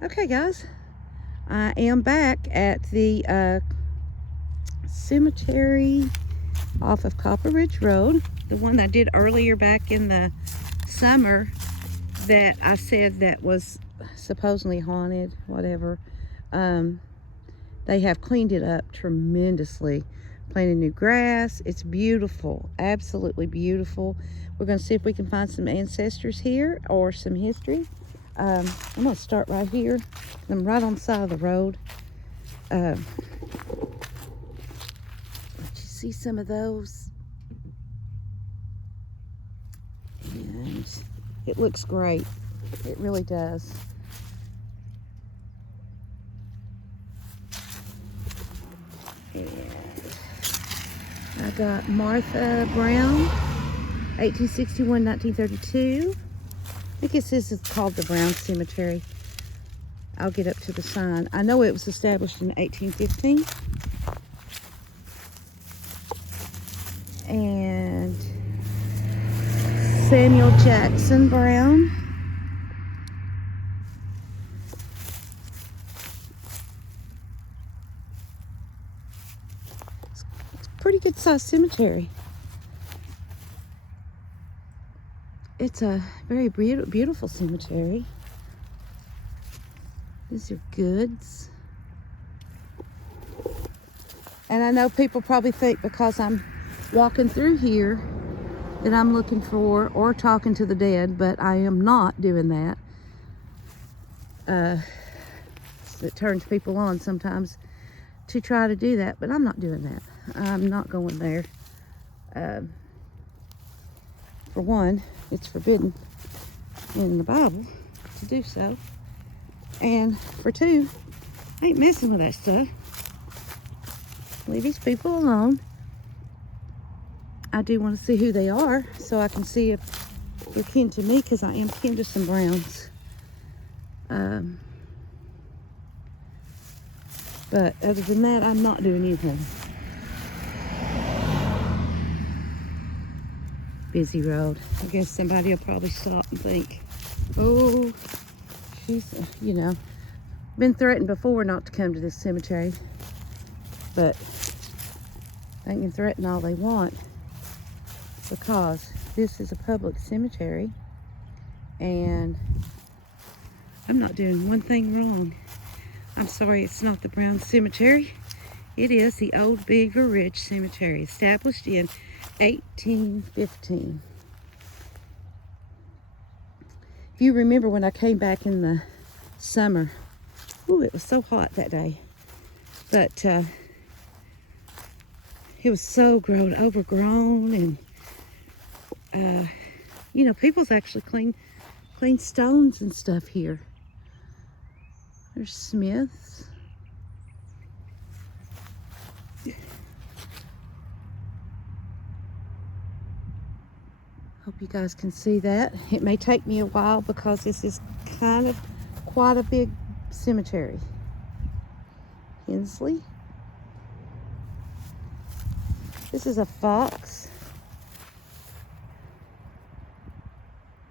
Okay, guys, I am back at the cemetery off of Copper Ridge Road, the one I did earlier back in the summer that I said that was supposedly haunted, whatever. They have cleaned it up tremendously, planted new grass. It's beautiful, absolutely beautiful. We're going to see if we can find some ancestors here or some history. I'm going to start right here. I'm right on the side of the road. Let you see some of those. And it looks great. It really does. And I got Martha Brown, 1861, 1932. I guess this is called the Brown Cemetery. I'll get up to the sign. I know it was established in 1815. And Samuel Jackson Brown. It's a pretty good sized cemetery. It's a very beautiful cemetery. These are goods. And I know people probably think because I'm walking through here that I'm looking for or talking to the dead, but I am not doing that. It turns people on sometimes to try to do that, but I'm not doing that. I'm not going there. For one, it's forbidden in the Bible to do so. And for two, I ain't messing with that stuff. Leave these people alone. I do want to see who they are so I can see if they're kin to me, because I am kin to some Browns. But other than that, I'm not doing anything. Busy road. I guess somebody will probably stop and think, oh, she's, you know, been threatened before not to come to this cemetery. But they can threaten all they want, because this is a public cemetery and I'm not doing one thing wrong. I'm sorry, it's not the Brown Cemetery. It is the old Beaver Ridge Cemetery, established in 1815. If you remember when I came back in the summer, ooh, it was so hot that day. But it was so overgrown, and you know, people's actually clean stones and stuff here. There's Smiths. Hope you guys can see that. It may take me a while because this is kind of quite a big cemetery. Hesley. This is a fox.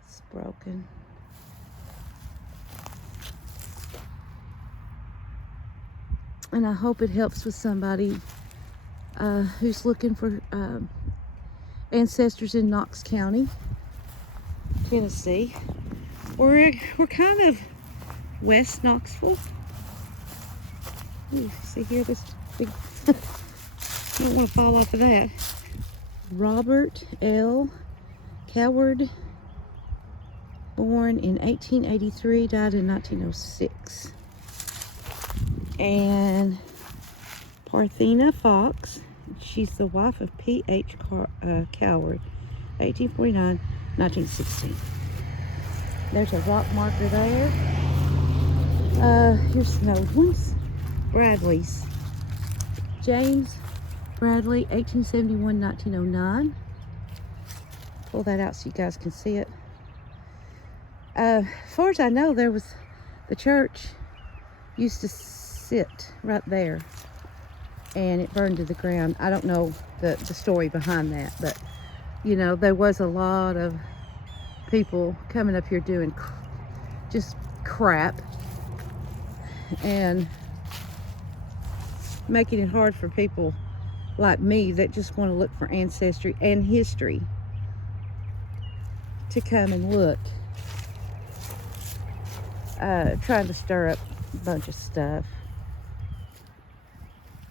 It's broken. And I hope it helps with somebody who's looking for ancestors in Knox County, Tennessee. We're kind of west Knoxville. Ooh, see here, this big, I don't want to fall off of that. Robert L. Coward, born in 1883, died in 1906. And Parthena Fox, she's the wife of P.H. Coward, 1849, 1916. There's a rock marker there. Here's some old ones. Bradley's. James Bradley, 1871, 1909. Pull that out so you guys can see it. As far as I know, there was the church used to sit right there, and it burned to the ground. I don't know the story behind that, but you know, there was a lot of people coming up here doing just crap, and making it hard for people like me that just want to look for ancestry and history to come and look. Trying to stir up a bunch of stuff.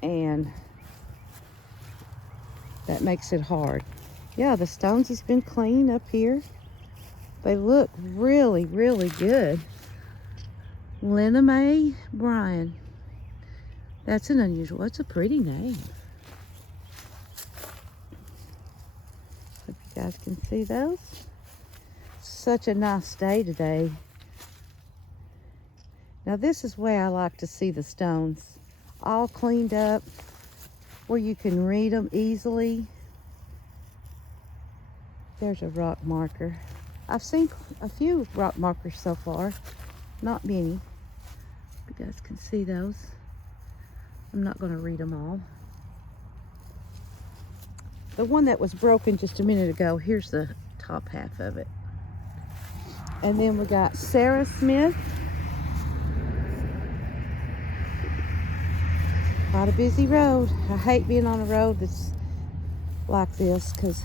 And that makes it hard. Yeah, the stones has been clean up here. They look really, really good. Lena Mae Bryan. That's an unusual, that's a pretty name. Hope you guys can see those. Such a nice day today. Now this is where I like to see the stones. All cleaned up, where you can read them easily. There's a rock marker. I've seen a few rock markers so far, not many. You guys can see those. I'm not going to read them all. The one that was broken just a minute ago, here's the top half of it. And then we got Sarah Smith. Not a busy road. I hate being on a road that's like this because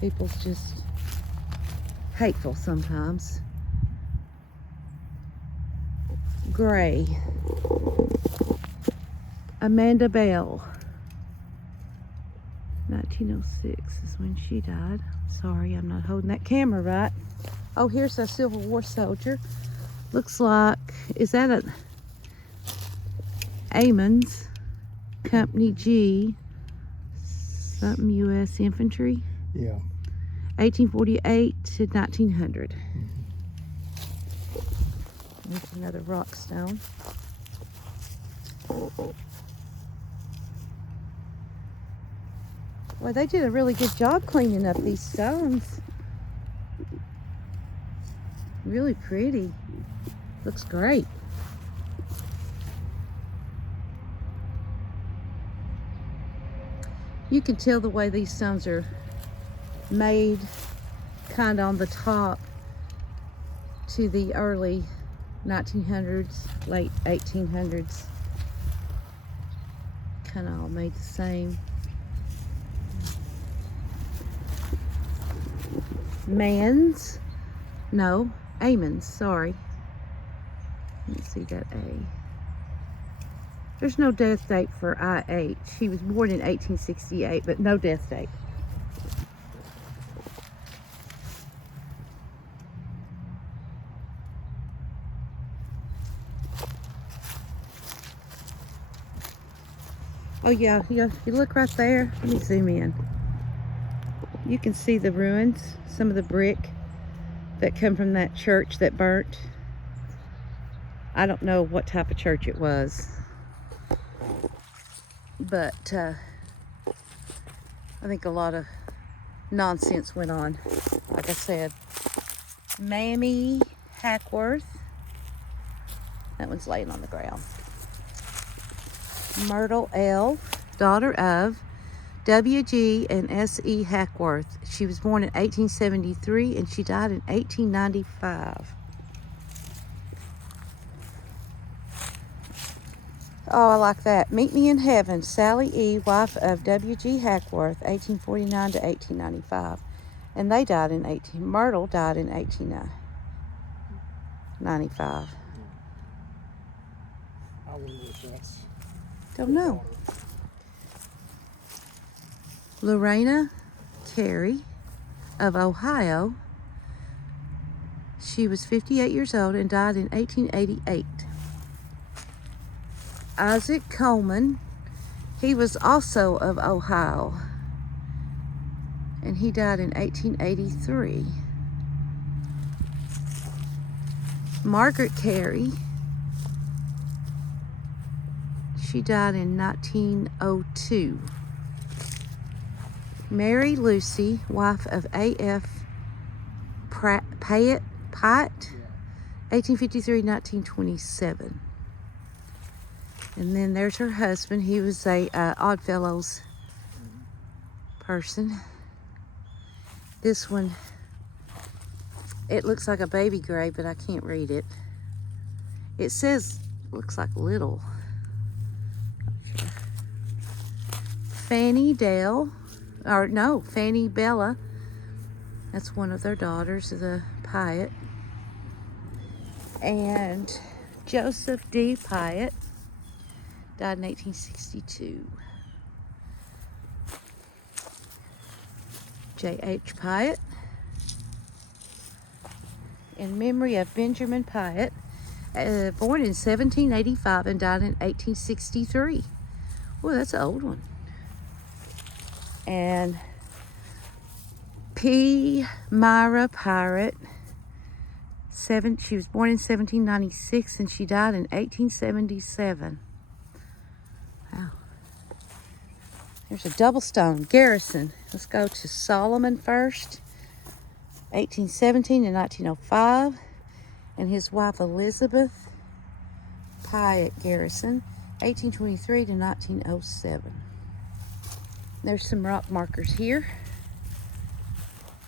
people's just hateful sometimes. Gray. Amanda Bell. 1906 is when she died. Sorry, I'm not holding that camera right. Oh, here's a Civil War soldier. Looks like, is that a Anmanns? Company G, something U.S. Infantry. Yeah. 1848 to 1900. There's another rock stone. Well, they did a really good job cleaning up these stones. Really pretty. Looks great. You can tell the way these stones are made, kind of on the top to the early 1900s, late 1800s. Kind of all made the same. Anmanns, sorry. Let me see that A. There's no death date for I.H. He was born in 1868, but no death date. Oh yeah, you look right there. Let me zoom in. You can see the ruins, some of the brick that come from that church that burnt. I don't know what type of church it was. But I think a lot of nonsense went on. Like I said, Mammy Hackworth. That one's laying on the ground. Myrtle L., daughter of W.G. and S.E. Hackworth. She was born in 1873 and she died in 1895. Oh, I like that. Meet Me in Heaven, Sally E., wife of W.G. Hackworth, 1849 to 1895. And they died in Myrtle died in 1895. I wonder if that's... Don't know. Lorena Carey of Ohio. She was 58 years old and died in 1888. Isaac Coleman, he was also of Ohio, and he died in 1883. Margaret Carey, she died in 1902. Mary Lucy, wife of A.F. Pyatt, 1853-1927. And then there's her husband. He was a Oddfellows person. This one, it looks like a baby grave, but I can't read it. It says looks like little. Fanny Dale, or no, Fanny Bella. That's one of their daughters, the Pyatt. And Joseph D. Pyatt, died in 1862. J.H. Pyatt, in memory of Benjamin Pyatt, born in 1785 and died in 1863. Well, that's an old one. And P. Myra Pyatt, she was born in 1796 and she died in 1877. Wow. There's a double stone. Garrison. Let's go to Solomon first. 1817 to 1905. And his wife Elizabeth Pyatt Garrison, 1823 to 1907. There's some rock markers here.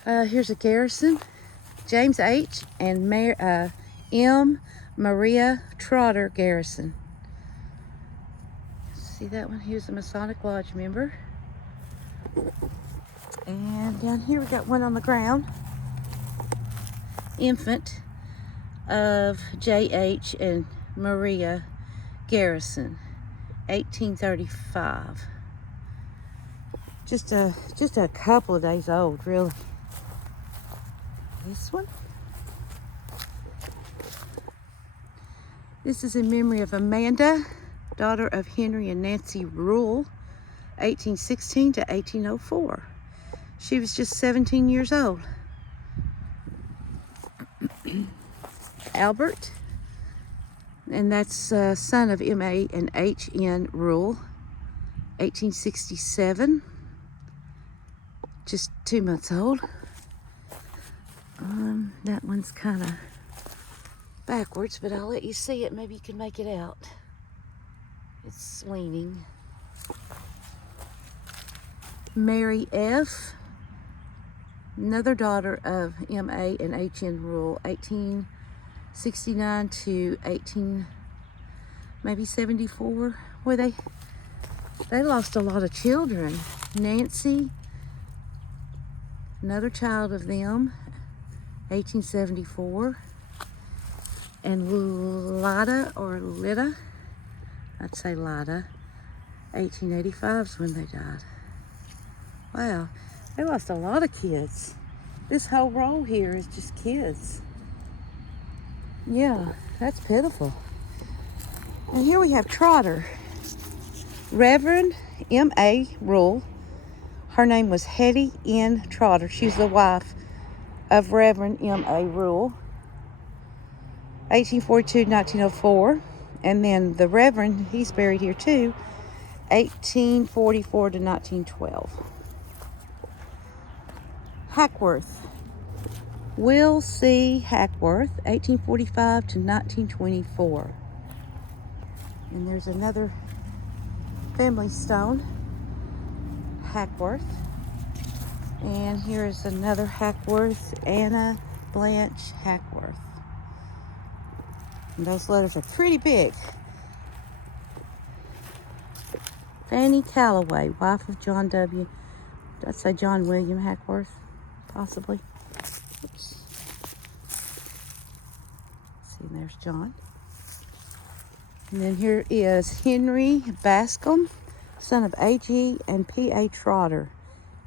Here's a Garrison. James H. and M. Maria Totter Garrison. See that one? He was a Masonic Lodge member. And down here we got one on the ground. Infant of J.H. and Maria Garrison, 1835. Just a couple of days old, really. This one. This is in memory of Amanda, daughter of Henry and Nancy Rule, 1816 to 1804. She was just 17 years old. Albert, and that's son of M.A. and H.N. Rule, 1867. Just 2 months old. That one's kind of backwards, but I'll let you see it. Maybe you can make it out. It's leaning. Mary F., another daughter of M.A. and H.N. Rule, 1869 to 74. Well, they lost a lot of children. Nancy, another child of them, 1874. And Lida, I'd say Lida, 1885 is when they died. Wow, they lost a lot of kids. This whole row here is just kids. Yeah, that's pitiful. And here we have Totter. Reverend M.A. Rule. Her name was Hetty N. Totter. She's the wife of Reverend M.A. Rule. 1842 to 1904. And then the Reverend, he's buried here too, 1844 to 1912. Hackworth. Will C. Hackworth, 1845 to 1924. And there's another family stone, Hackworth. And here is another Hackworth, Anna Blanche Hackworth. And those letters are pretty big. Fanny Callaway, wife of John W. I'd say John William Hackworth, possibly. Oops. See, there's John. And then here is Henry Bascom, son of A.G. and P.A. Totter,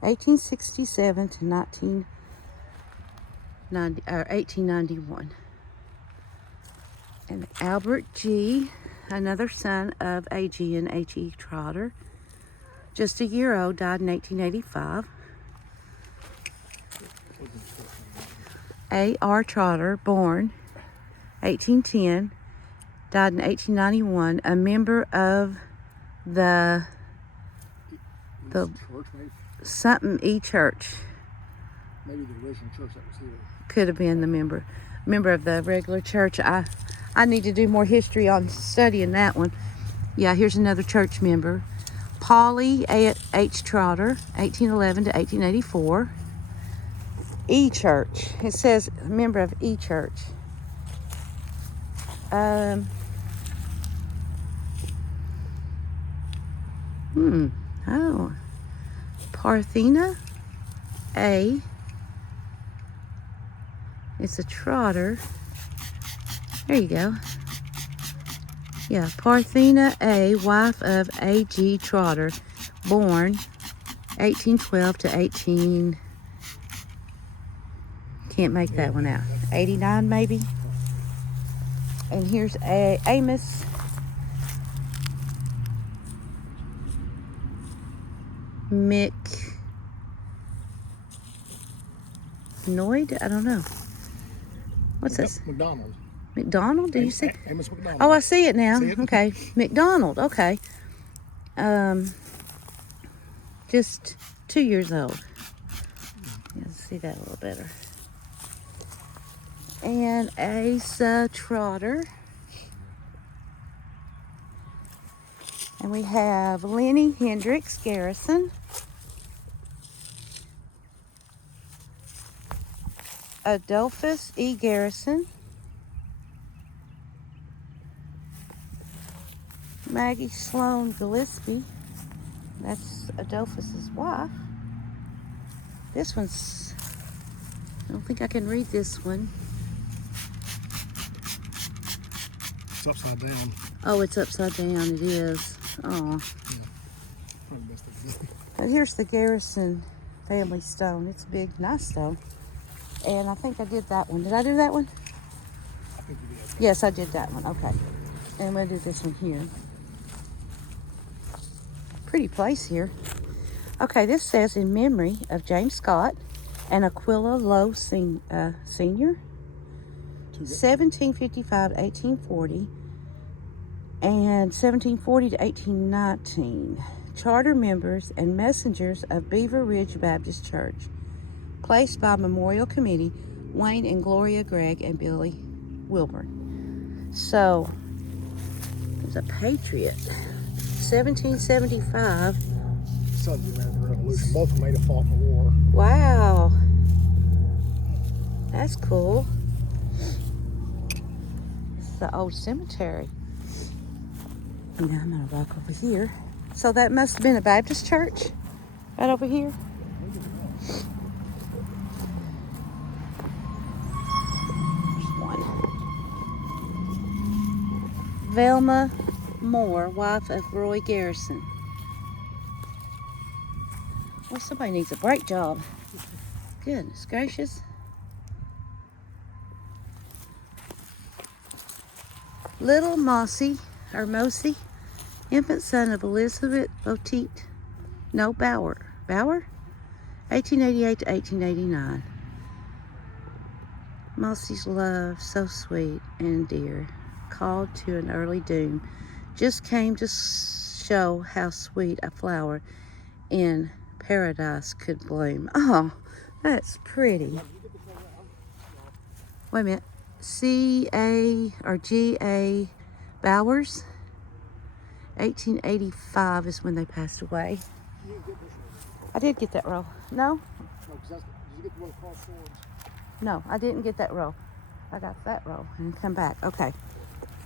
1867 to 1891. And Albert G., another son of A.G. and H.E. Totter, just a year old, died in 1885. A.R. Totter, born 1810, died in 1891, a member of the something E church. Maybe the original church that was here. Could have been the member of the regular church. I need to do more history on studying that one. Yeah, here's another church member. Polly H. Totter, 1811 to 1884. E Church. It says member of E Church. Oh. Parthena A. It's a trotter. There you go. Yeah, Parthena A, wife of A.G. Trotter, born 1812 to 18... Can't make that one out. 89 maybe? And here's Amos McNoyd? I don't know. What's this? McDonald. McDonald? Do you see? Amos McDonald. Oh, I see it now. See it? Okay. McDonald. Okay. Just 2 years old. Let's see that a little better. And Asa Trotter. And we have Lenny Hendricks Garrison. Adolphus E. Garrison. Maggie Sloan Gillespie. That's Adolphus's wife. This one's, I don't think I can read this one. It's upside down. Oh, it's upside down, it is. Oh. But here's the Garrison family stone. It's a big, nice stone. And I think I did that one. Did I do that one? I think you did. Yes, I did that one. Okay. And I'm going to do this one here. Pretty place here. Okay, this says in memory of James Scott and Aquilla Lowe Sr., 1755 to 1840, and 1740 to 1819. Charter members and messengers of Beaver Ridge Baptist Church. Placed by Memorial Committee, Wayne and Gloria Gregg and Billy Wilburn. So, there's a Patriot. 1775. Sons of the American Revolution. Both of them made a fought in the war. Wow. That's cool. It's the old cemetery. Now I'm going to walk over here. So that must have been a Baptist church right over here. There's one. Velma Moore, wife of Roy Garrison. Well, somebody needs a brake job. Goodness gracious. Little Mossy, infant son of Elizabeth Bauer, 1888 to 1889. Mossy's love, so sweet and dear, called to an early doom, just came to show how sweet a flower in paradise could bloom. Oh, that's pretty. Wait a minute. C.A. or G.A. Bowers, 1885 is when they passed away. I did get that roll. No? No, because did you get the one across swords? No, I didn't get that roll. I got that roll and come back. Okay,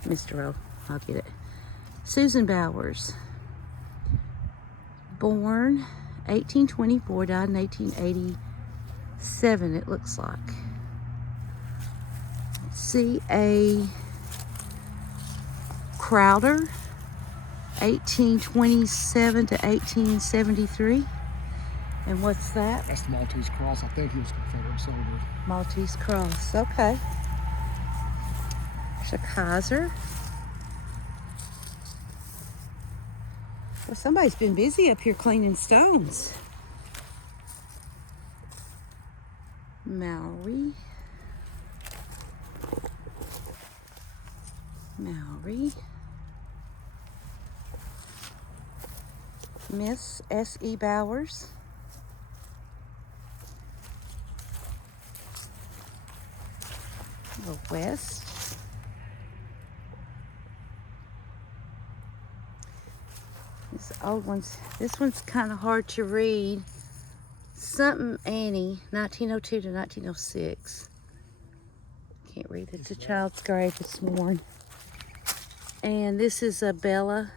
Mr. Roll, I'll get it. Susan Bowers, born 1824, died in 1887, it looks like. C.A. Crowder, 1827 to 1873. And what's that? That's the Maltese Cross. I think he was Confederate soldier. Maltese Cross, okay. There's a Kaiser. Well, somebody's been busy up here cleaning stones. Mallory. Miss S.E. Bowers. The West. These old ones. This one's kind of hard to read. Something Annie, 1902 to 1906. Can't read. It's a child's grave this morning. And this is a Bella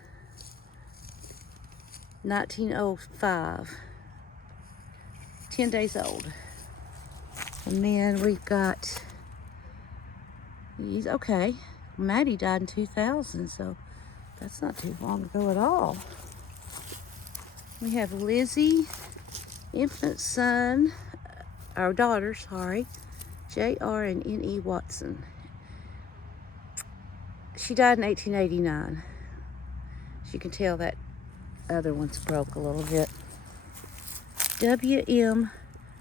1905. 10 days old. And then we've got, he's okay. Maddie died in 2000, so that's not too long ago at all. We have Lizzie, infant son, our daughter, sorry, J.R. and N.E. Watson. She died in 1889. As you can tell, that other one's broke a little bit. W.M.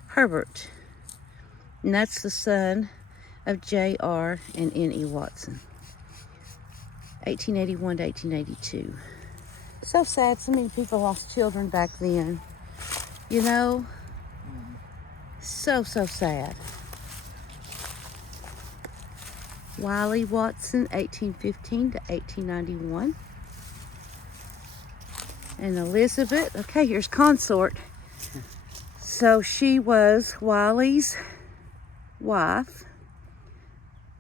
Herbert, and that's the son of J.R. and N.E. Watson. 1881 to 1882. So sad, so many people lost children back then. You know? So sad. Wiley Watson, 1815 to 1891. And Elizabeth, okay, here's consort. So she was Wiley's wife,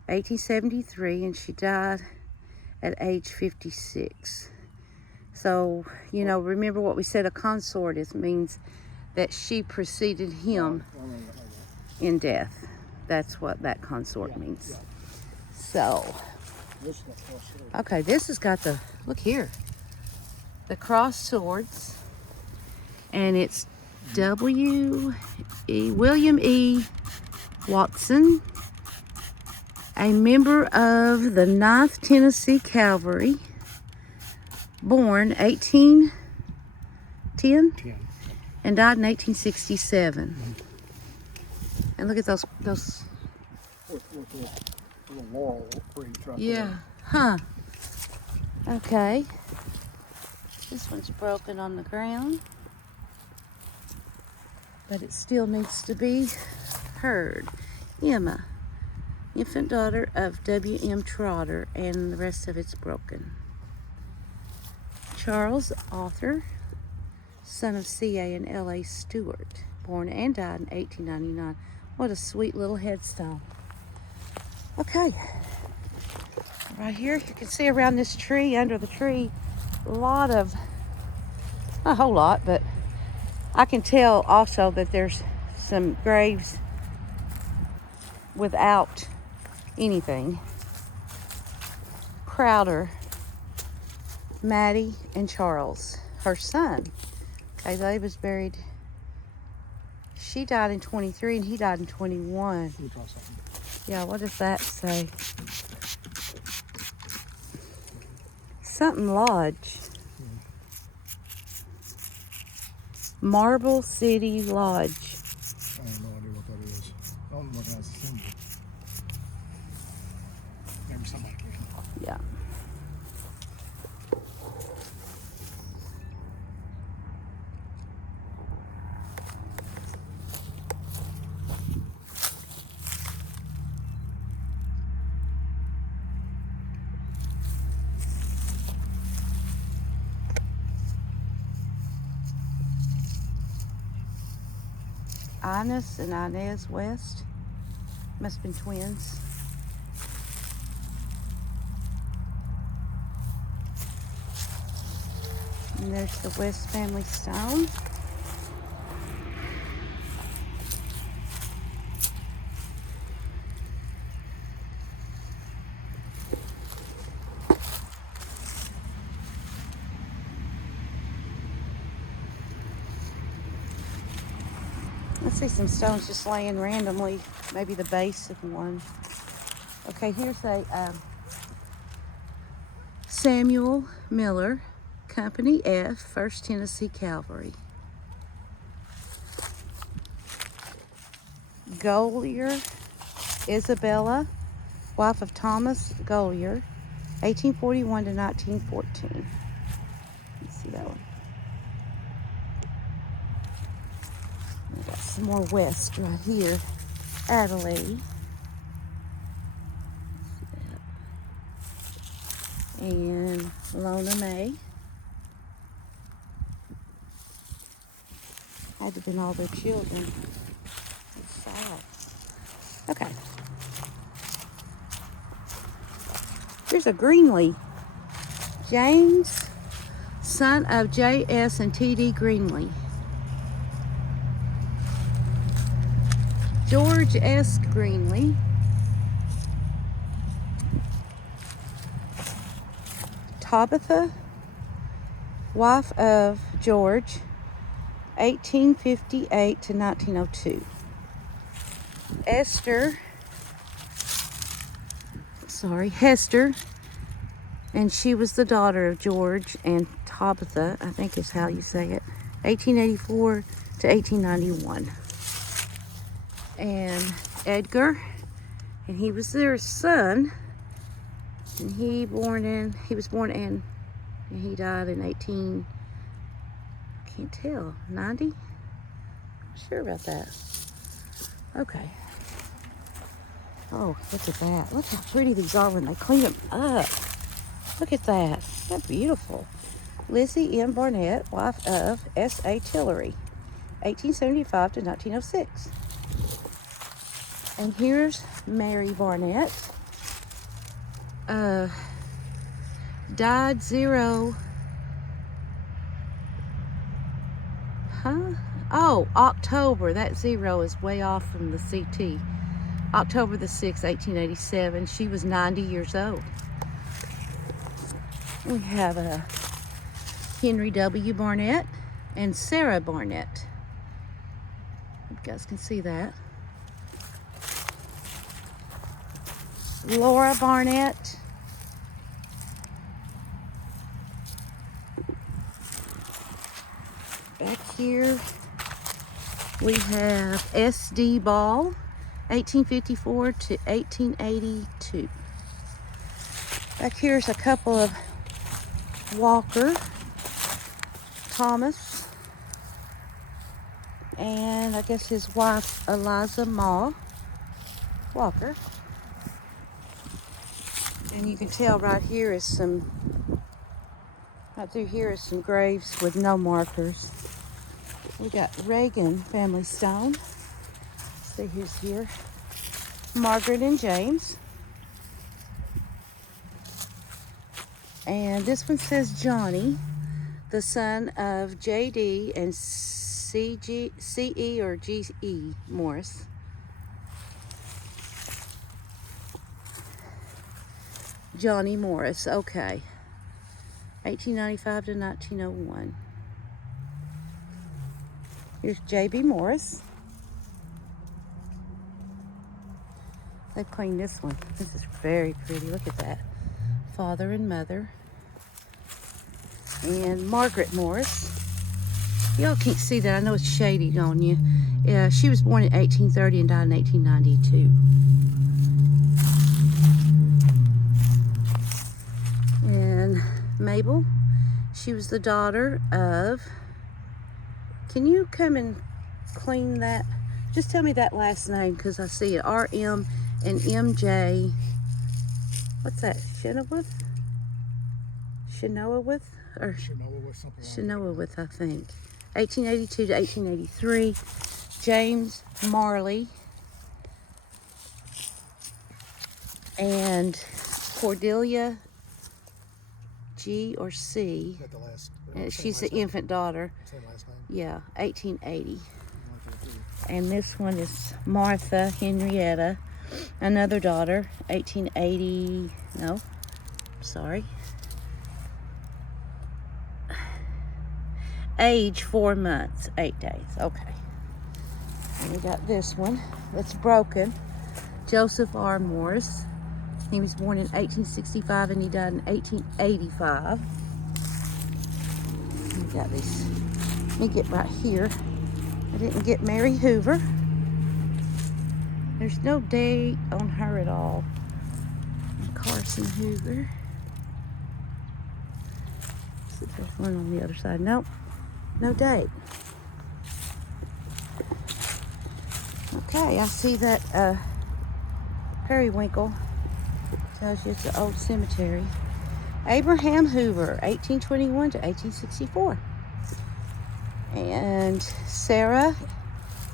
1873, and she died at age 56. So, you know, remember what we said, a consort means that she preceded him in death. That's what that consort means. So, okay, this has got the, look here, the cross swords, and it's William E. Watson, a member of the 9th Tennessee Cavalry, born 1810 and died in 1867. And look at those With a little laurel wreath right there. yeah, huh. Okay. This one's broken on the ground, but it still needs to be heard. Emma, infant daughter of W.M. Trotter, and the rest of it's broken. Charles, author, son of C.A. and L.A. Stewart, born and died in 1899. What a sweet little headstone. Okay, right here you can see around this tree, under the tree, a lot of, not a whole lot, but I can tell also that there's some graves without anything. Crowder, Maddie, and Charles, her son. Okay, they was buried, she died in 23 and he died in 21. Let me try something. Yeah, what does that say? Something Lodge. Marble City Lodge. I have no idea what that is. I don't know what that's a symbol. Maybe somebody can. Yeah. Ines and Inez West. Must have been twins. And there's the West family stone. I see some stones just laying randomly, maybe the base of one. Okay, here's a Samuel Miller, Company F, 1st Tennessee Cavalry. Gollier Isabella, wife of Thomas Gollier, 1841 to 1914. Let's see that one. We got some more west right here. Adelaide. And Lona May. Had to have been all their children. It's sad. Okay. Here's a Greenlee. James son of J.S. and T.D. Greenlee. George S. Greenlee. Tabitha, wife of George, 1858 to 1902. Hester, and she was the daughter of George and Tabitha, I think is how you say it, 1884 to 1891. And Edgar, and he was their son, and he was born in, and he died in 90? Not sure about that. Okay. Oh, look at that. Look how pretty these are when they clean them up. Look at that. That's beautiful. Lizzie M. Barnett, wife of S.A. Tillery, 1875 to 1906. And here's Mary Barnett. Died 0. Oh, October. That 0 is way off from the CT. October the 6th, 1887. She was 90 years old. We have Henry W. Barnett and Sarah Barnett. You guys can see that. Laura Barnett. Back here we have S.D. Ball, 1854 to 1882. Back here's a couple of Walker, Thomas, and I guess his wife Eliza Ma Walker. And you can tell right here is right through here is some graves with no markers. We got Reagan family stone. Let's see who's here. Margaret and James. And this one says Johnny, the son of J.D. and C.E. or G.E. Morris. Johnny Morris, okay. 1895 to 1901. Here's J.B. Morris. They cleaned this one. This is very pretty. Look at that. Father and mother. And Margaret Morris. Y'all can't see that. I know it's shady on you. She was born in 1830 and died in 1892. And Mabel, she was the daughter of, can you come and clean that? Just tell me that last name because I see it. R.M. and M.J. What's that? Chenoweth? Or Chenoweth, I think. 1882 to 1883. James Marley. And Cordelia G or C. Is that the last, She's the infant daughter. same last name? Yeah, 1880. Okay. And this one is Martha Henrietta, another daughter, 1880. No, sorry. Age 4 months, 8 days. Okay. And we got this one that's broken. Joseph R. Morris. He was born in 1865 and he died in 1885. We got these. Let me get right here. I didn't get Mary Hoover. There's no date on her at all. And Carson Hoover. See if there's one on the other side. Nope. No date. Okay, I see that periwinkle. Tells you it's an old cemetery. Abraham Hoover, 1821 to 1864. And Sarah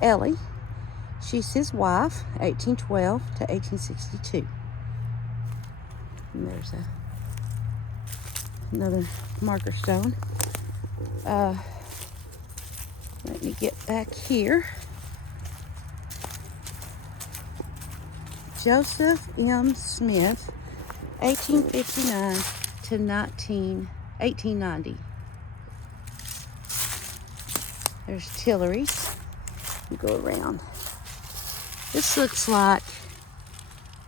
Ellie, she's his wife, 1812 to 1862. And there's another marker stone. Let me get back here. Joseph M. Smith, 1859 to 1890. There's Tillery's. You go around. This looks like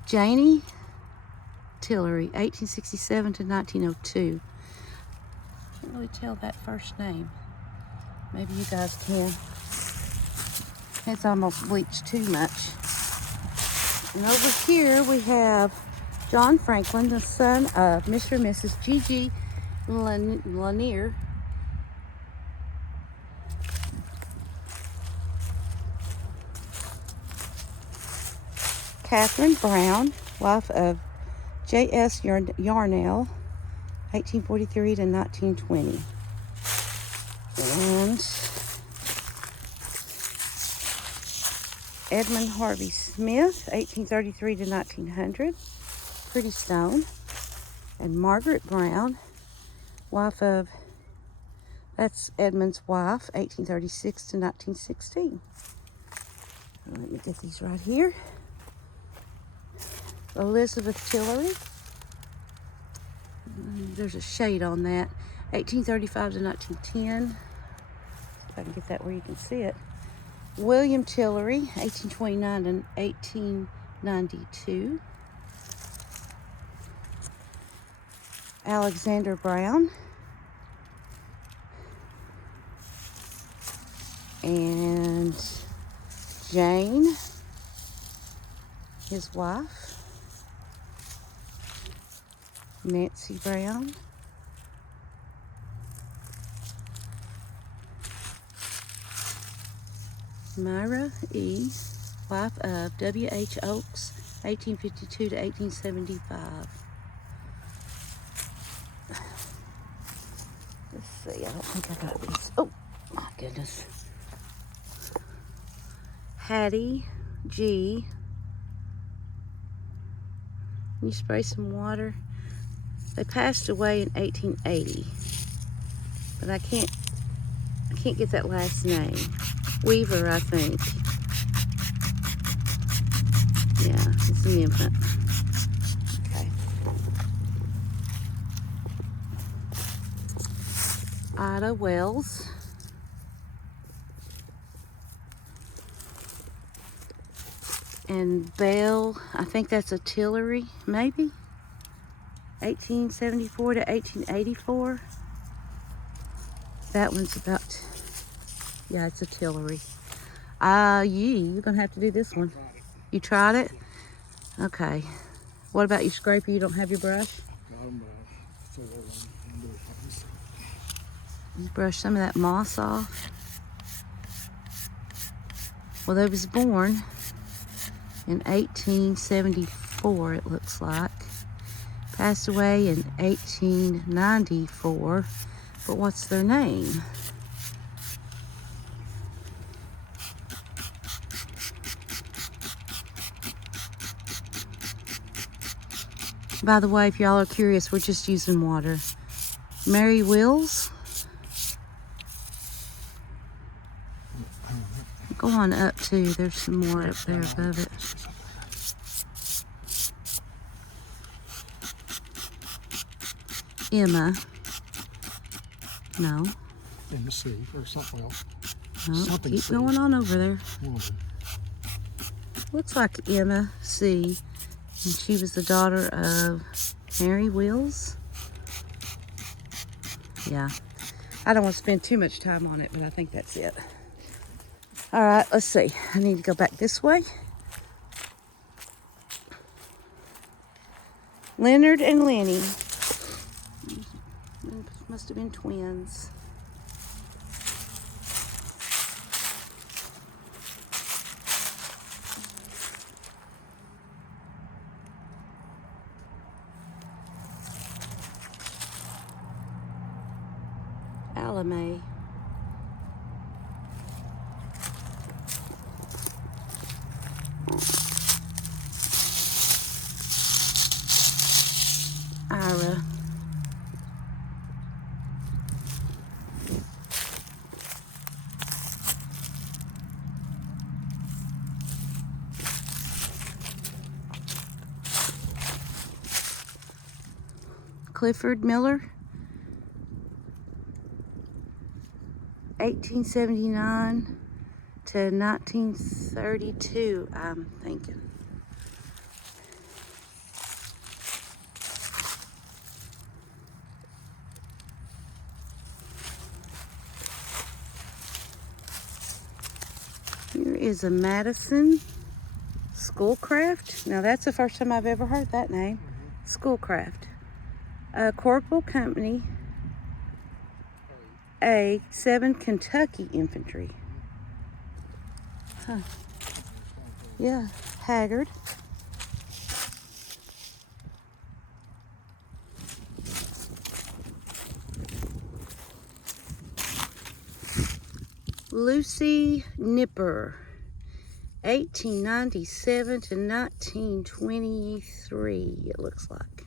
Janie Tillery, 1867 to 1902. Can't really tell that first name. Maybe you guys can. It's almost bleached too much. And over here we have John Franklin, the son of Mr. and Mrs. G.G. Lanier. Catherine Brown, wife of J.S. Yarnell, 1843 to 1920. And Edmund Harvey Smith, 1833 to 1900, pretty stone. And Margaret Brown, wife of, that's Edmund's wife, 1836 to 1916. Let me get these right here. Elizabeth Tillery. There's a shade on that. 1835 to 1910. If I can get that where you can see it. William Tillery, 1829 to 1892. Alexander Brown. And Jane, his wife. Nancy Brown. Myra E., wife of W.H. Oakes, 1852 to 1875. Let's see, I don't think I got these. Oh, my goodness. Hattie G. Can you spray some water? They passed away in 1880, but I can't get that last name. Weaver, I think. Yeah, it's an infant. Okay. Ida Wells. And Belle, I think that's a Tillery, maybe? 1874 to 1884. That one's about, yeah, it's a Tillery. You're gonna have to do this one. You tried it? Okay. What about your scraper? You don't have your brush? You brush some of that moss off. Well, they was born in 1874, it looks like. Passed away in 1894, but what's their name? By the way, if y'all are curious, we're just using water. Mary Wills. Go on up too, there's some more up there above it. Emma. No. Emma C. or something else. No, Something keep C. going on over there. Woman. Looks like Emma C. And she was the daughter of Mary Wills. Yeah. I don't want to spend too much time on it, but I think that's it. All right, let's see. I need to go back this way. Leonard and Lenny. Must have been twins. Alame. Ira. Clifford Miller, 1879 to 1932, I'm thinking. Here is a Madison Schoolcraft. Now that's the first time I've ever heard that name. Schoolcraft. Corporal Company A7 Kentucky Infantry. Huh. Yeah, Haggard. Lucy Nipper, 1897 to 1923, it looks like.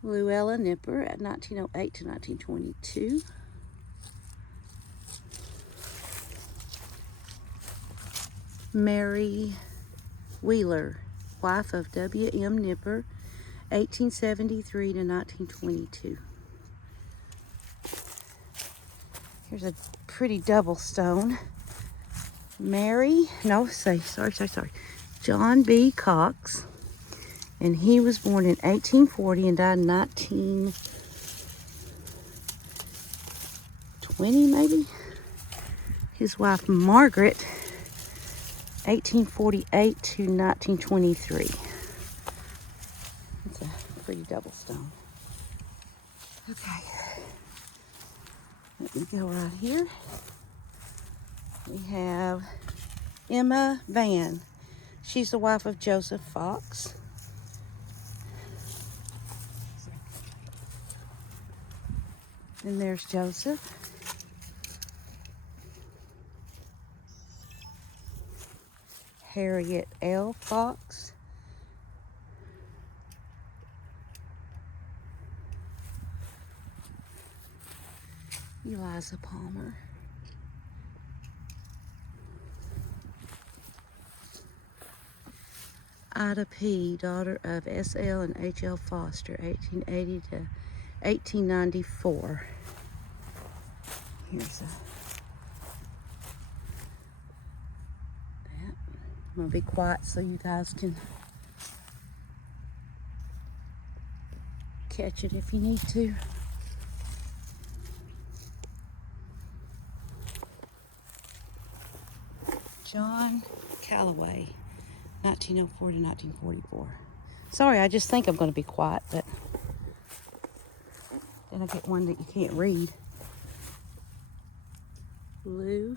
Luella Nipper at 1908 to 1922. Mary Wheeler, wife of W.M. Nipper, 1873 to 1922. Here's a pretty double stone. John B. Cox. And he was born in 1840 and died in 1920, maybe? His wife, Margaret, 1848 to 1923. That's a pretty double stone. Okay. Let me go right here. We have Emma Van. She's the wife of Joseph Fox. And there's Joseph. Harriet L. Fox. Eliza Palmer. Ida P., daughter of S.L. and H.L. Foster, 1880 to 1894. Here's that. I'm going to be quiet so you guys can catch it if you need to. John Callaway, 1904 to 1944. Sorry, I just think I'm going to be quiet, but then I get one that you can't read. Lou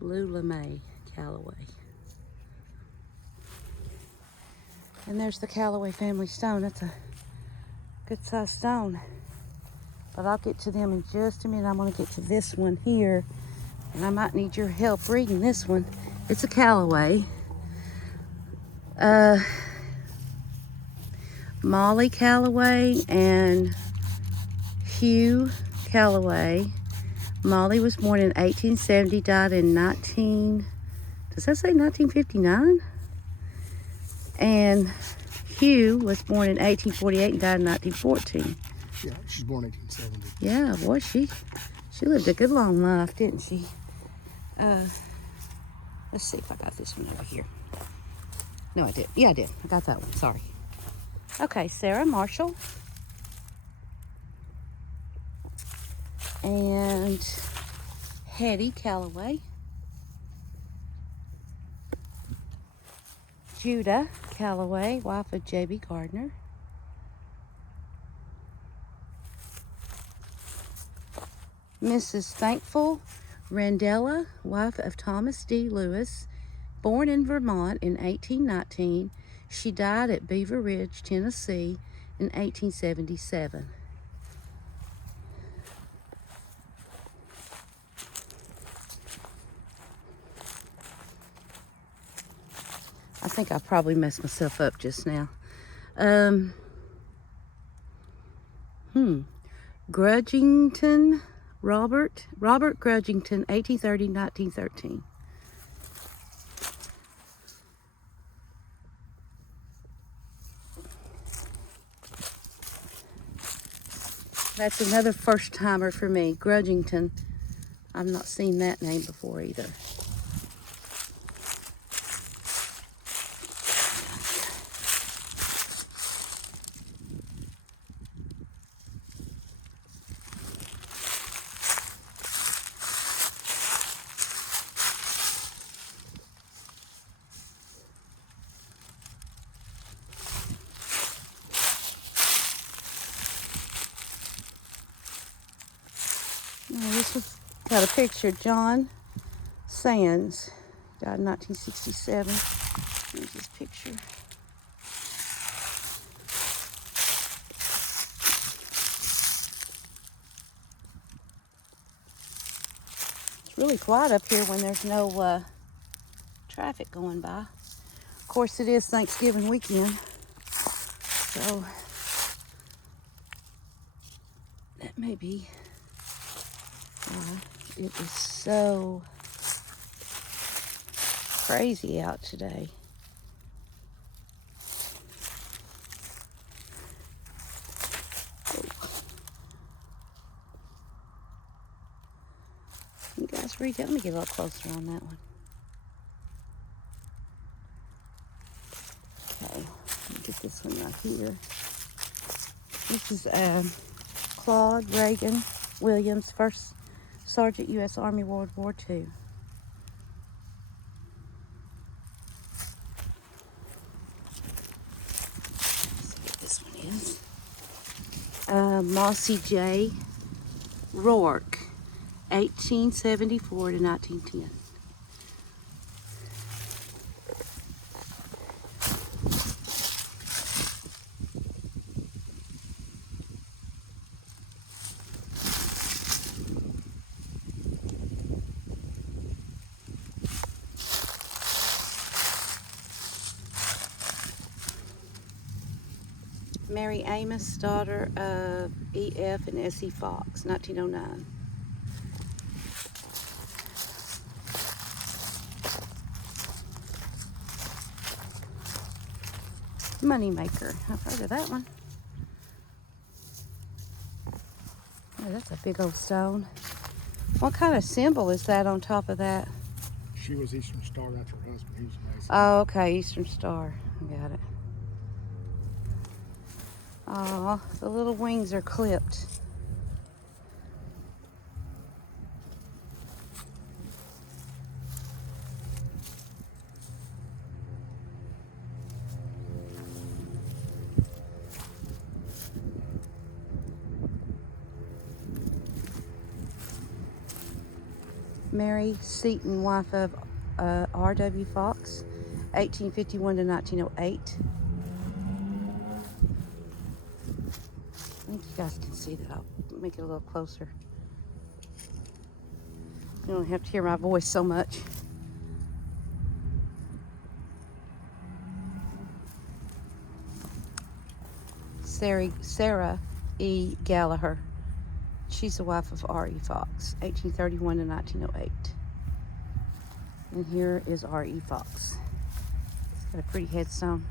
LeMay Callaway. And there's the Callaway family stone. That's a good sized stone. But I'll get to them in just a minute. I'm going to get to this one here. And I might need your help reading this one. It's a Callaway. Molly Callaway and Hugh Callaway. Molly was born in 1870, died in does that say 1959? And Hugh was born in 1848 and died in 1914. Yeah, she's born 1870. Yeah, boy, she lived a good long life, didn't she? Let's see if I got this one over here. No, I did. Yeah, I did. I got that one. Sorry. Okay, Sarah Marshall. And Hetty Callaway. Judah Callaway, wife of J.B. Gardner. Mrs. Thankful Randella, wife of Thomas D. Lewis, born in Vermont in 1819. She died at Beaver Ridge, Tennessee in 1877. I think I probably messed myself up just now. Crudgrington, Robert Crudgrington, 1830-1913. That's another first timer for me, Crudgrington. I've not seen that name before either. This was got a picture of John Sands, died in 1967. Here's his picture. It's really quiet up here when there's no traffic going by. Of course, it is Thanksgiving weekend, so that may be why it is so crazy out today. Oh. You guys read that? Let me get a little closer on that one. Okay, let me get this one right here. This is Claude Reagan Williams, First Sergeant, U.S. Army, World War II. Let's see what this one is. Mossy J. Rourke, 1874 to 1910. Mary Amos, daughter of E.F. and S.E. Fox, 1909. Moneymaker, I've heard of that one. Oh, that's a big old stone. What kind of symbol is that on top of that? She was Eastern Star, that's her husband. He was amazing. Oh, okay, Eastern Star. I got it. Oh, the little wings are clipped. Mary Seaton, wife of R.W. Fox, 1851 to 1908. I think you guys can see that. I'll make it a little closer. You don't have to hear my voice so much. Sarah E. Gallagher. She's the wife of R.E. Fox, 1831 to 1908. And here is R.E. Fox. It's got a pretty headstone.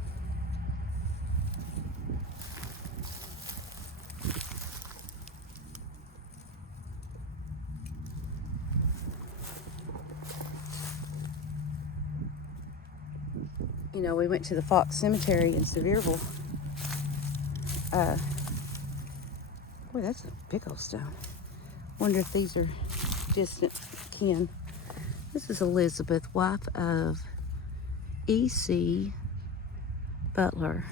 You know, we went to the Fox Cemetery in Sevierville. Boy, that's a big old stone. Wonder if these are distant kin. This is Elizabeth, wife of E.C. Butler,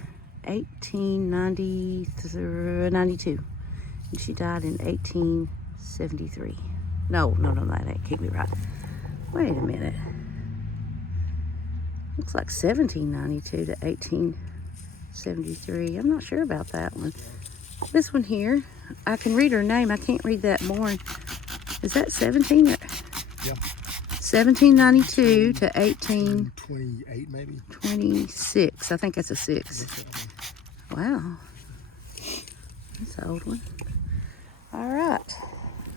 1892. And she died in 1873. No, that can't be right. Wait a minute. Looks like 1792 to 1873. I'm not sure about that one. This one here, I can read her name. I can't read that more. Is that 17? Yeah. 1792 to 1828 maybe. 26. I think that's a 6. Wow. That's an old one. All right.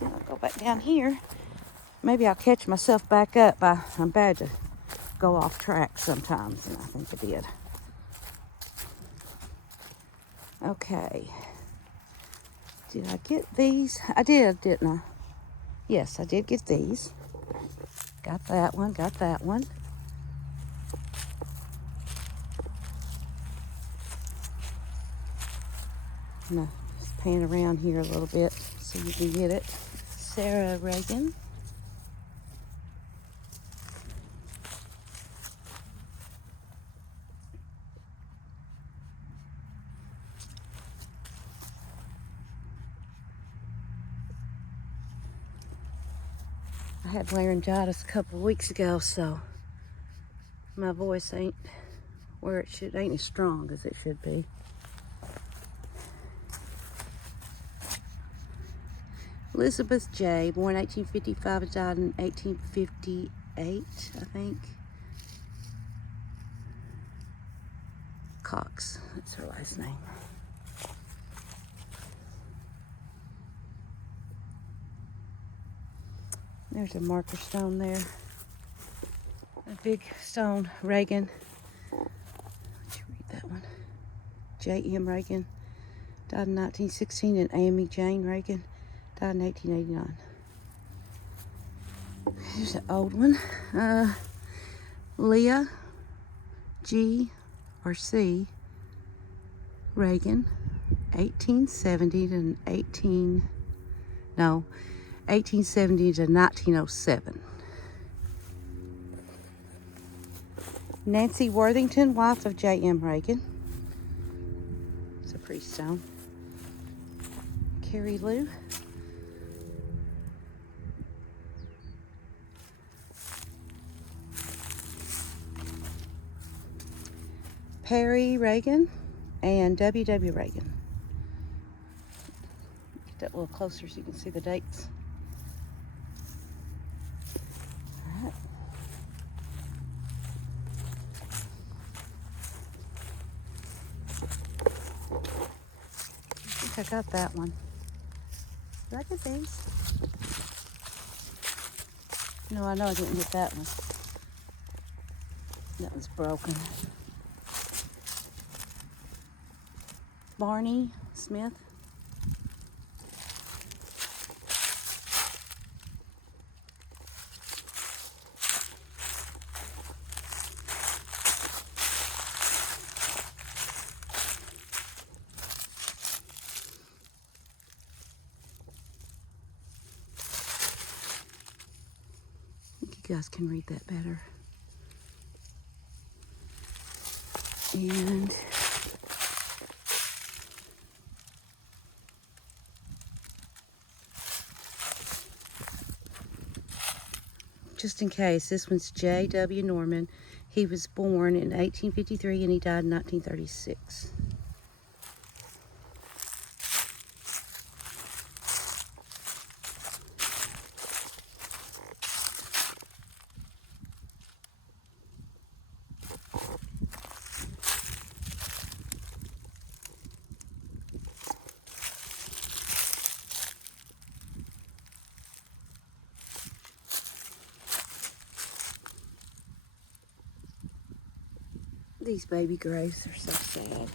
I'll go back down here. Maybe I'll catch myself back up. I'm bad to go off track sometimes, and I think I did. Okay. Did I get these? I did, didn't I? Yes, I did get these. Got that one, got that one. I'm gonna just pan around here a little bit so you can get it. Sarah Reagan. I had laryngitis a couple of weeks ago, so my voice ain't where it should, ain't as strong as it should be. Elizabeth J., born 1855, died in 1858, I think. Cox, that's her last name. There's a marker stone there. A big stone, Reagan. Let you read that one. J.M. Reagan, died in 1916, and Amy Jane Reagan, died in 1889. Here's an old one. Leah G. or C. Reagan, 1870 to 1870 to 1907. Nancy Worthington, wife of J.M. Reagan. It's a pretty stone. Carrie Lou. Perry Reagan and W.W. Reagan. Get that a little closer so you can see the dates. All right. I think I got that one. Did I get these? No, I know I didn't get that one. That one's broken. Barney Smith. I think you guys can read that better. And just in case, this one's J.W. Norman. He was born in 1853 and he died in 1936. These baby graves are so sad.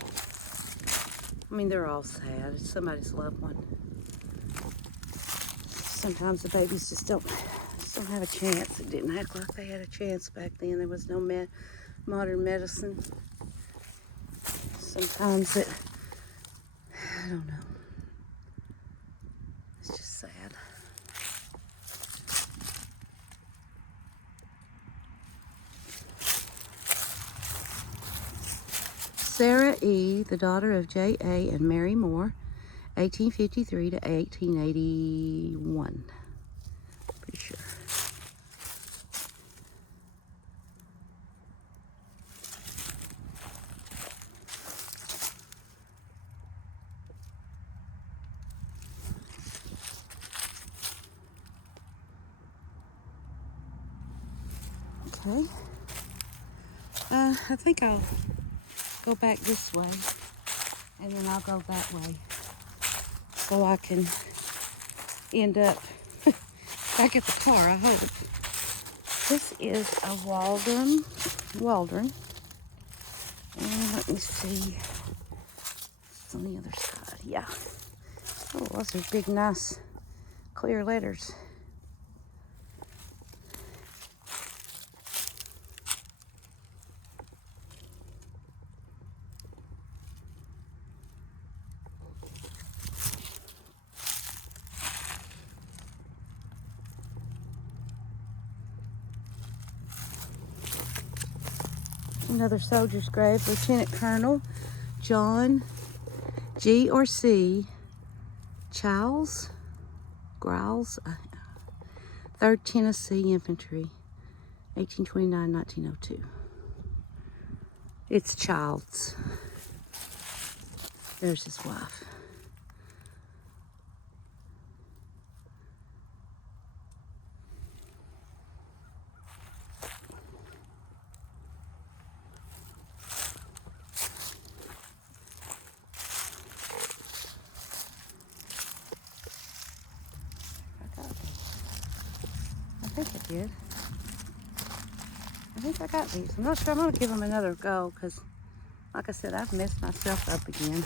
I mean, they're all sad. It's somebody's loved one. Sometimes the babies just don't have a chance. It didn't act like they had a chance back then. There was no modern medicine. Sometimes I don't know. It's just sad. Sarah E., the daughter of J.A. and Mary Moore, 1853 to 1881. Pretty sure. Okay. I think I'll go back this way, and then I'll go that way, so I can end up back at the car, I hope. This is a Waldron, and let me see, it's on the other side, yeah. Oh, those are big, nice, clear letters. Another soldier's grave, Lieutenant Colonel John G or C Giles, 3rd Tennessee Infantry, 1829-1902. It's Childs. There's his wife. I think I did. I think I got these. I'm not sure. I'm going to give them another go because, like I said, I've messed myself up again.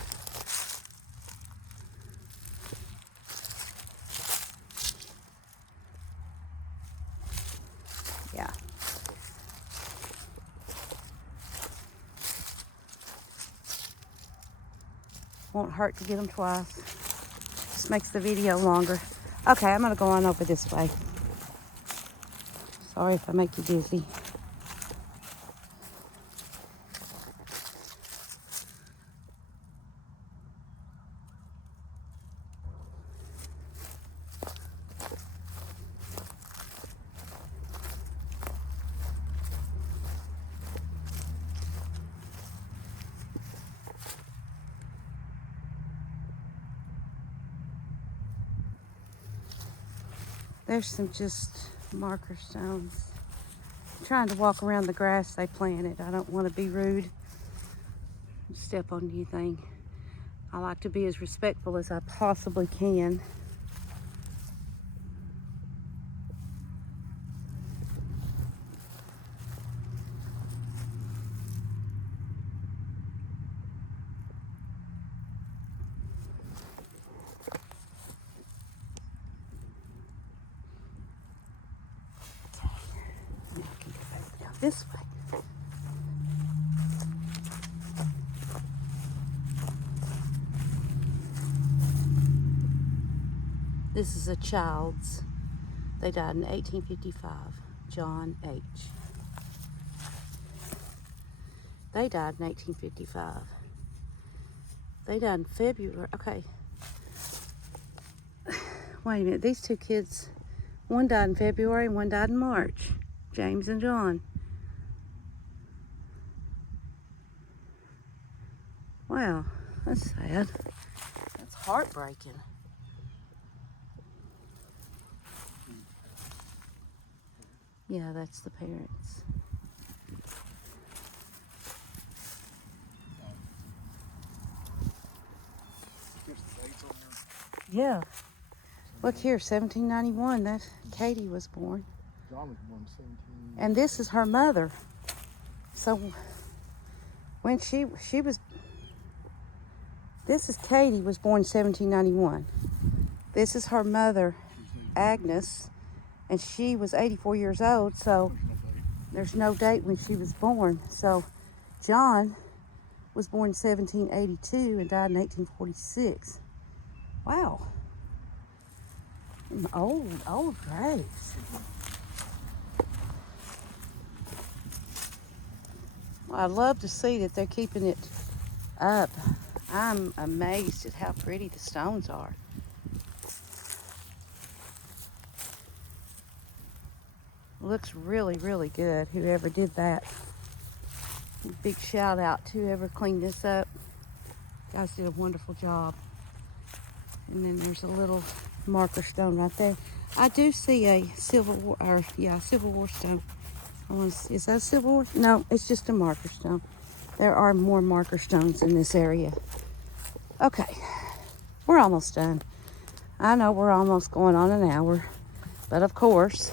Yeah. Won't hurt to get them twice. Just makes the video longer. Okay, I'm going to go on over this way. Sorry if I make you dizzy. There's some just marker stones. I'm trying to walk around the grass they planted. I don't want to be rude, step on anything. I like to be as respectful as I possibly can. This way. This is a Child's. They died in 1855. John H. They died in 1855. They died in February. Okay. Wait a minute. These two kids, one died in February and one died in March. James and John. Wow, that's sad. That's heartbreaking. Yeah, that's the parents. Yeah. Look here, 1791. That Katie was born. John was born 17. And this is her mother. So when she was, this is Katie, was born 1791. This is her mother, Agnes, and she was 84 years old, so there's no date when she was born. So John was born in 1782 and died in 1846. Wow. Old graves. Well, I love to see that they're keeping it up. I'm amazed at how pretty the stones are. Looks really, really good, whoever did that. Big shout out to whoever cleaned this up. You guys did a wonderful job. And then there's a little marker stone right there. I do see a Civil War stone. Is that a Civil War? No, it's just a marker stone. There are more marker stones in this area. Okay, we're almost done. I know we're almost going on an hour, but of course,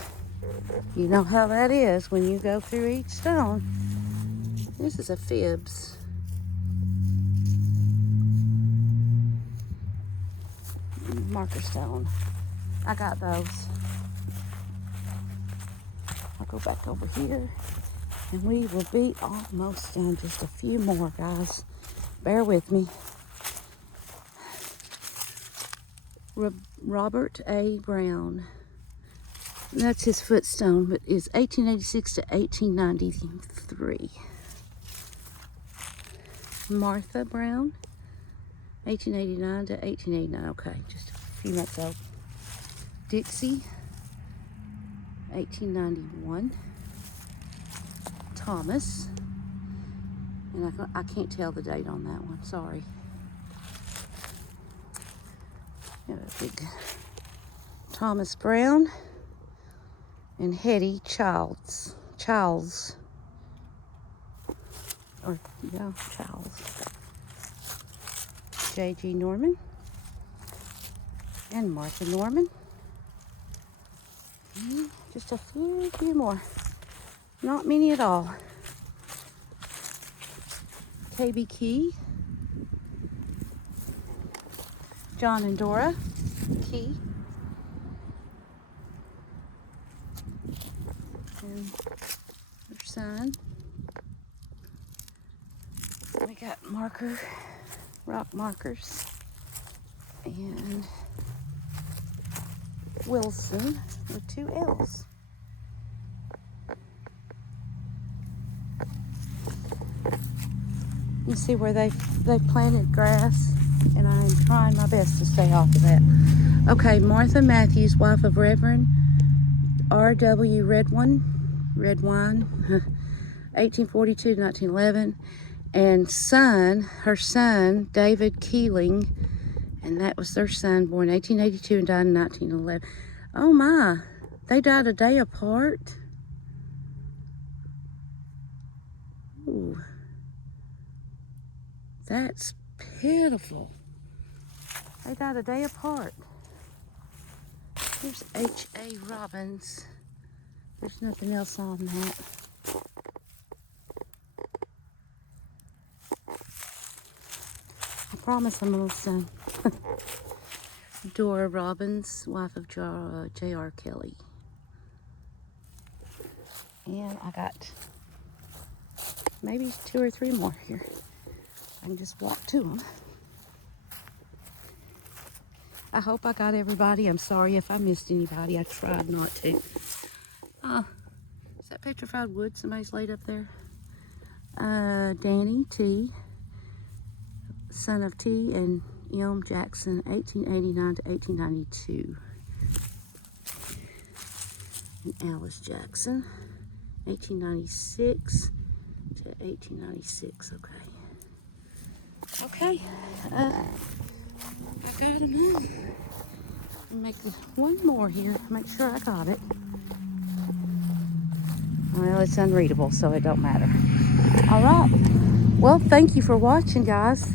you know how that is when you go through each stone. This is a Phibbs. marker stone. I got those. I'll go back over here and we will be almost done. Just a few more, guys. Bear with me. Robert A. Brown. That's his footstone, but it's 1886 to 1893. Martha Brown, 1889 to 1889. Okay, just a few months old. Dixie, 1891. Thomas, and I can't tell the date on that one, sorry. Got a big Thomas Brown and Hetty Childs. Or, yeah, Childs. J.G. Norman and Martha Norman. And just a few more. Not many at all. KB Key. John and Dora Key. And their son. We got rock markers. And Wilson with 2 L's. You see where they've planted grass, and I'm trying my best to stay off of that. Okay, Martha Matthews, wife of Reverend R.W. Redwine, 1842 to 1911, and her son, David Keeling, and that was their son, born 1882 and died in 1911. Oh my, they died a day apart. Ooh. That's pitiful. They died a day apart. Here's H.A. Robbins. There's nothing else on that. I promise I'm almost done. Dora Robbins, wife of J.R. Kelly. And I got maybe 2 or 3 more here. I can just walk to them. I hope I got everybody. I'm sorry if I missed anybody. I tried not to. Is that petrified wood somebody's laid up there? Danny T, son of T and M. Jackson, 1889 to 1892. And Alice Jackson, 1896 to 1896. Okay. Okay, I got them all. Make one more here, make sure I got it. Well, it's unreadable, so it don't matter. All right, well, thank you for watching, guys.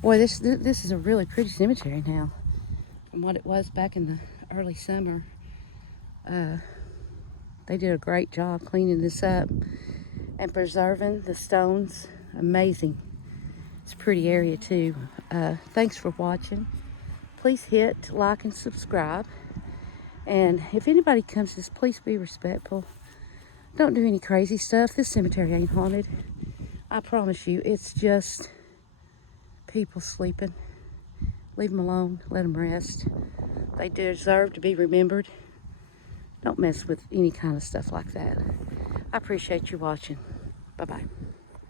Boy, this is a really pretty cemetery now from what it was back in the early summer. They did a great job cleaning this up and preserving the stones. Amazing. It's a pretty area too. Thanks for watching. Please hit like and subscribe. And if anybody comes to this, please be respectful. Don't do any crazy stuff. This cemetery ain't haunted. I promise you, it's just people sleeping. Leave them alone. Let them rest. They deserve to be remembered. Don't mess with any kind of stuff like that. I appreciate you watching. Bye-bye.